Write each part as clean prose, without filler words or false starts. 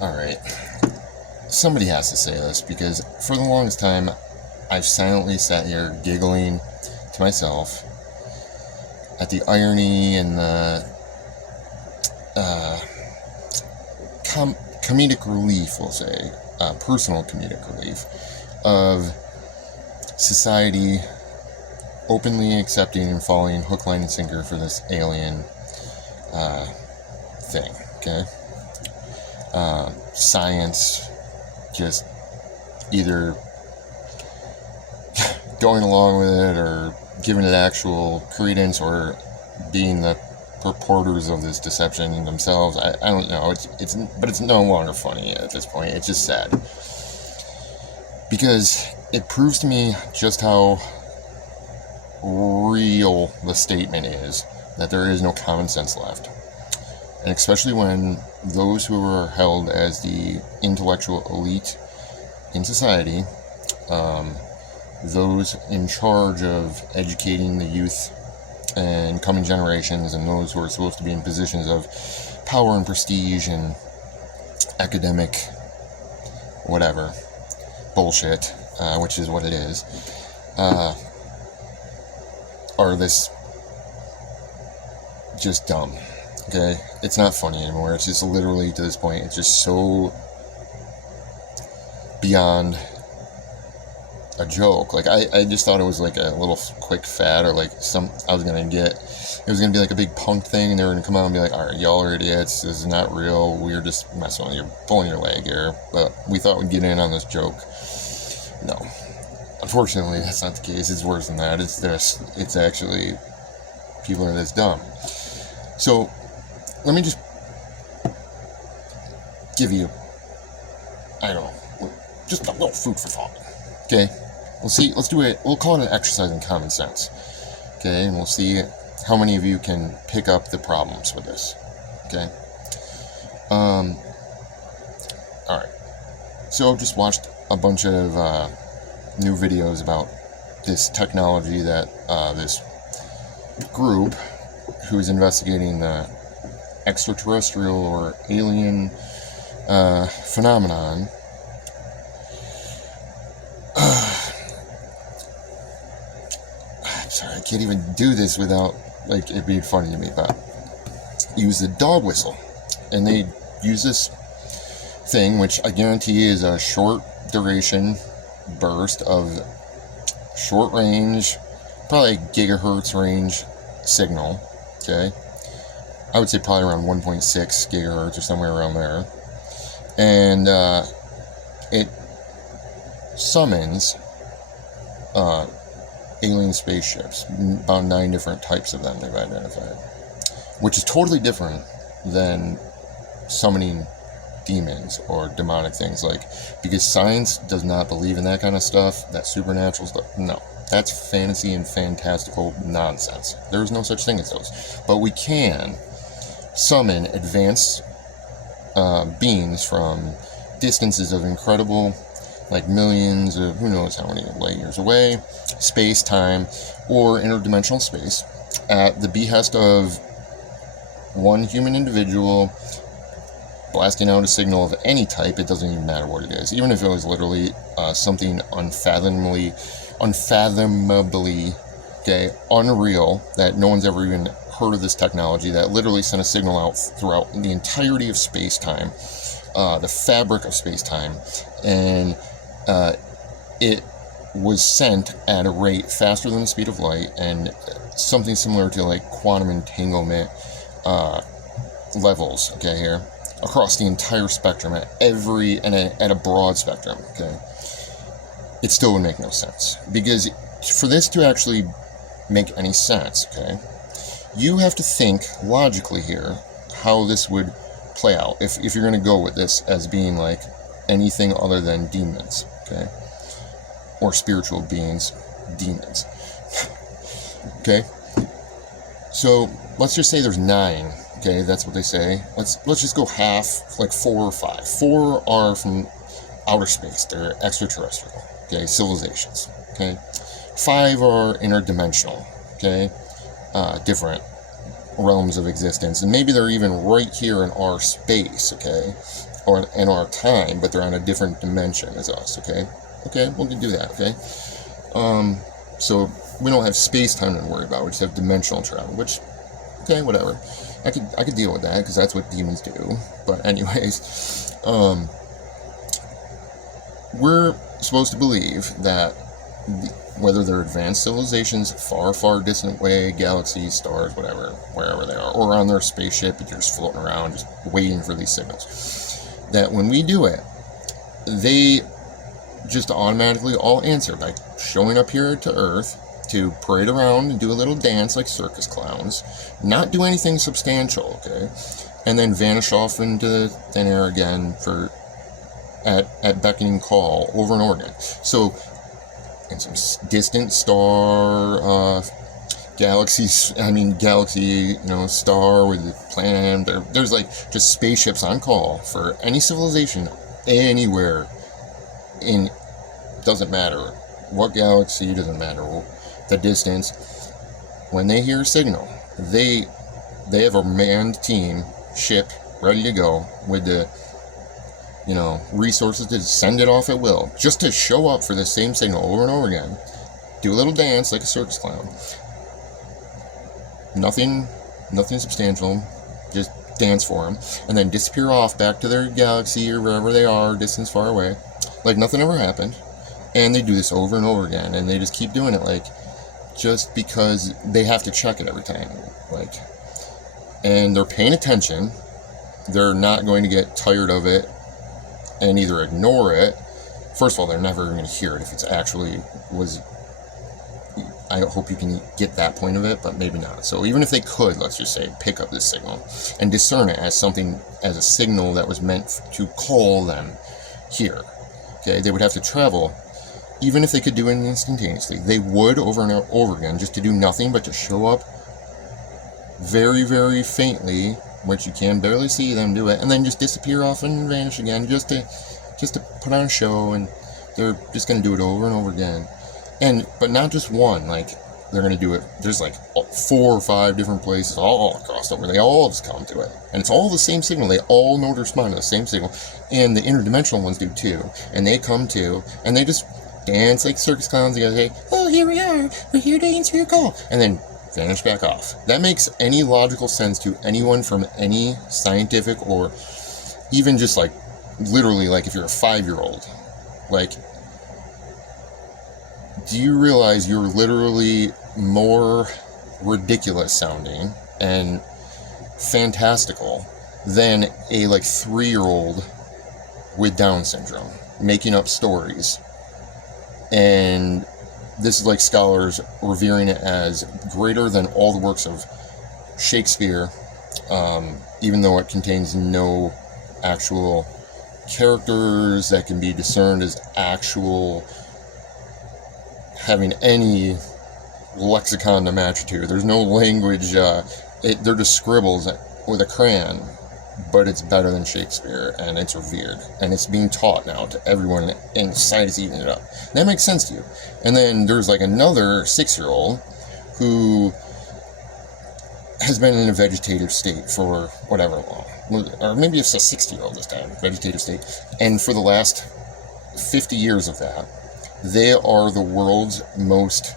Alright, somebody has to say this because for the longest time I've silently sat here giggling to myself at the irony and the comedic relief, we'll say, personal comedic relief of society openly accepting and falling hook, line, and sinker for this alien thing, okay? Science just either going along with it or giving it actual credence or being the purporters of this deception themselves. I don't know. But it's no longer funny at this point. It's just sad because it proves to me just how real the statement is that there is no common sense left. And especially when those who are held as the intellectual elite in society, those in charge of educating the youth and coming generations, and those who are supposed to be in positions of power and prestige and academic whatever bullshit, which is what it is, are this just dumb. Okay, it's not funny anymore. It's just literally, to this point, it's just so beyond a joke. Like, I just thought it was like a little quick fad, or like it was gonna be like a big punk thing, and they were gonna come out and be like, alright, y'all are idiots, this is not real, we're just messing with you, pulling your leg here, but we thought we'd get in on this joke. No. Unfortunately, that's not the case. It's worse than that. It's actually, people are this dumb. So, let me just give you, I don't know, just a little food for thought. Okay? Let's do it. We'll call it an exercise in common sense. Okay? And we'll see how many of you can pick up the problems with this. Okay? Alright. So I've just watched a bunch of new videos about this technology that this group who's investigating the extraterrestrial or alien phenomenon. I'm sorry, I can't even do this without like it being funny to me, but use the dog whistle. And they use this thing, which I guarantee is a short duration burst of short range, probably gigahertz range signal. Okay, I would say probably around 1.6 gigahertz or somewhere around there, and it summons alien spaceships. About 9 different types of them they've identified, which is totally different than summoning demons or demonic things, like, because science does not believe in that kind of stuff, that supernatural stuff. No, that's fantasy and fantastical nonsense. There is no such thing as those. But we can summon advanced beings from distances of incredible, like millions of who knows how many light years away, space, time, or interdimensional space, at the behest of one human individual blasting out a signal of any type. It doesn't even matter what it is, even if it was literally something unfathomably, okay, unreal, that no one's ever even heard of this technology, that literally sent a signal out throughout the entirety of space-time, the fabric of space-time, and it was sent at a rate faster than the speed of light, and something similar to like quantum entanglement levels, okay, here, across the entire spectrum, at a broad spectrum, okay. It still would make no sense, because for this to actually make any sense, okay, you have to think logically here how this would play out if you're going to go with this as being like anything other than demons, okay, or spiritual beings, demons. Okay, so let's just say there's 9. Okay, that's what they say. Let's just go half, like 4 or 5. 4 are from outer space. They're extraterrestrial. Okay, civilizations. Okay, 5 are interdimensional. Okay, different realms of existence, and maybe they're even right here in our space. Okay, in our time, but they're on a different dimension as us, okay? Okay, we can do that, okay? So we don't have space-time to worry about, we just have dimensional travel, which, okay, whatever. I could deal with that, because that's what demons do. But anyways, we're supposed to believe that whether they're advanced civilizations, far distant away, galaxies, stars, whatever, wherever they are, or on their spaceship, they're just floating around, just waiting for these signals, that when we do it, they just automatically all answer by showing up here to Earth to parade around and do a little dance like circus clowns, not do anything substantial, okay, and then vanish off into thin air again at beckoning call over and over again. So, in some distant star, galaxy, star with the planet, there's like just spaceships on call for any civilization anywhere doesn't matter what galaxy, doesn't matter the distance. When they hear a signal, they have a manned team ship ready to go with the resources to send it off at will, just to show up for the same signal over and over again, do a little dance like a circus clown. Nothing substantial, just dance for them, and then disappear off back to their galaxy or wherever they are, distance far away, like nothing ever happened. And they do this over and over again, and they just keep doing it, like, just because they have to check it every time, like, and they're paying attention. They're not going to get tired of it and either ignore it. First of all, they're never going to hear it if it's actually was. I hope you can get that point of it, but maybe not. So even if they could, let's just say, pick up this signal and discern it as a signal that was meant to call them here, okay, they would have to travel. Even if they could do it instantaneously, they would over and over again, just to do nothing but to show up very faintly, which you can barely see them do it, and then just disappear off and vanish again, just to put on a show. And they're just going to do it over and over again. But not just one, like, they're going to do it, there's like 4 or 5 different places all across over, they all just come to it, and it's all the same signal, they all know to respond to the same signal, and the interdimensional ones do too, and they come too, and they just dance like circus clowns. They go, hey, oh, here we are, we're here to answer your call, and then vanish back off. That makes any logical sense to anyone from any scientific, or even just like literally, like, if you're a 5-year-old, like, do you realize you're literally more ridiculous sounding and fantastical than a like 3-year-old with Down syndrome making up stories? And this is like scholars revering it as greater than all the works of Shakespeare, even though it contains no actual characters that can be discerned as actual, having any lexicon to match it to. There's no language, they're just scribbles with a crayon, but it's better than Shakespeare, and it's revered, and it's being taught now to everyone, and society's eating it up. That makes sense to you. And then there's like another 6-year-old who has been in a vegetative state for whatever long, or maybe it's a 60-year-old this time, vegetative state, and for the last 50 years of that, they are the world's most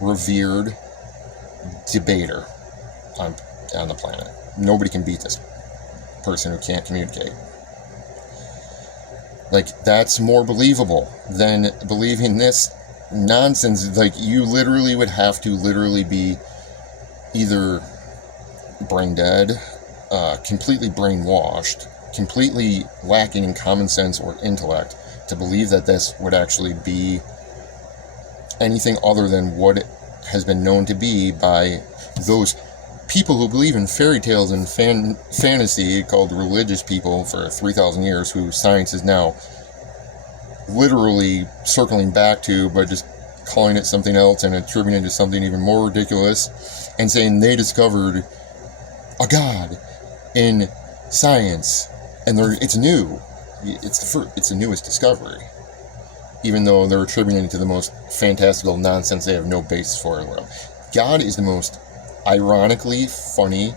revered debater on the planet. Nobody can beat this person who can't communicate. Like, that's more believable than believing this nonsense. Like, you literally would have to literally be either brain dead, completely brainwashed, completely lacking in common sense or intellect to believe that this would actually be anything other than what it has been known to be by those people who believe in fairy tales and fantasy, called religious people, for 3,000 years, who science is now literally circling back to, but just calling it something else and attributing it to something even more ridiculous, and saying they discovered a god in science, and it's new. It's the newest discovery, even though they're attributing it to the most fantastical nonsense they have no basis for in the world. God is the most ironically funny.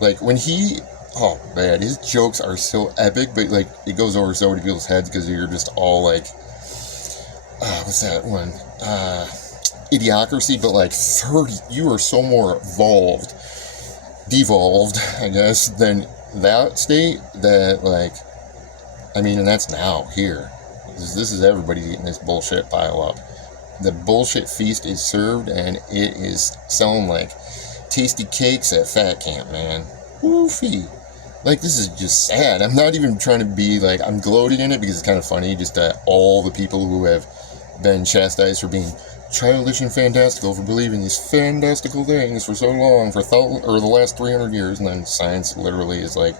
Like, when he oh man, his jokes are so epic, but like it goes over so many people's heads because you're just all like, what's that one? Idiocracy, but like 30, you are so more devolved, I guess, than that state that like, I mean, and that's now here. This is everybody eating this bullshit pile up. The bullshit feast is served, and it is selling like tasty cakes at fat camp, man. Woofy. Like, this is just sad. I'm not even trying to be like, I'm gloating in it because it's kind of funny just that all the people who have been chastised for being childish and fantastical, for believing these fantastical things for so long, for the last 300 years, and then science literally is like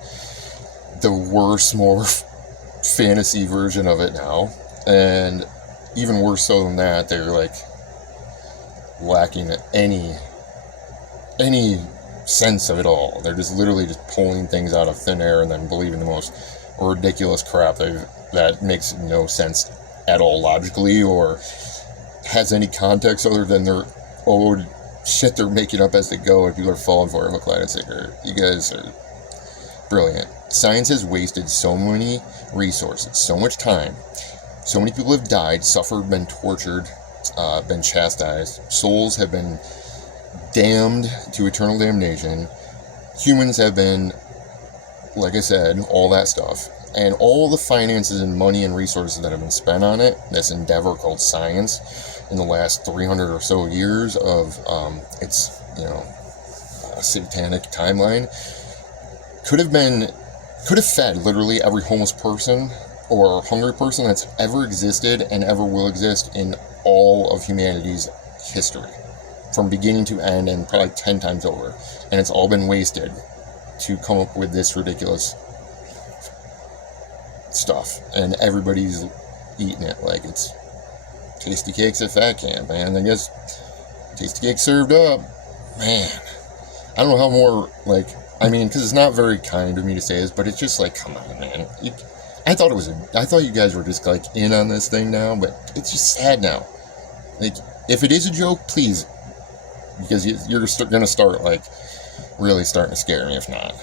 the worse, more fantasy version of it now. And even worse so than that, they're like lacking any sense of it all. They're just literally just pulling things out of thin air and then believing the most ridiculous crap that makes no sense at all logically or has any context other than their own shit they're making up as they go, and people are falling for it hook, line, and sinker. You guys are brilliant. Science has wasted so many resources, so much time. So many people have died, suffered, been tortured, been chastised. Souls have been damned to eternal damnation. Humans have been, like I said, all that stuff. And all the finances and money and resources that have been spent on it, this endeavor called science, in the last 300 or so years of its, satanic timeline, could have fed literally every homeless person or hungry person that's ever existed and ever will exist in all of humanity's history, from beginning to end, and probably 10 times over. And it's all been wasted to come up with this ridiculous stuff, and everybody's eating it like it's tasty cakes at fat camp, man. I guess tasty cake served up, man. I don't know how more, like, I mean, because it's not very kind of me to say this, but it's just like, come on, man. I thought you guys were just like in on this thing now, but it's just sad now. Like, if it is a joke, please, because you're gonna start like really starting to scare me if not.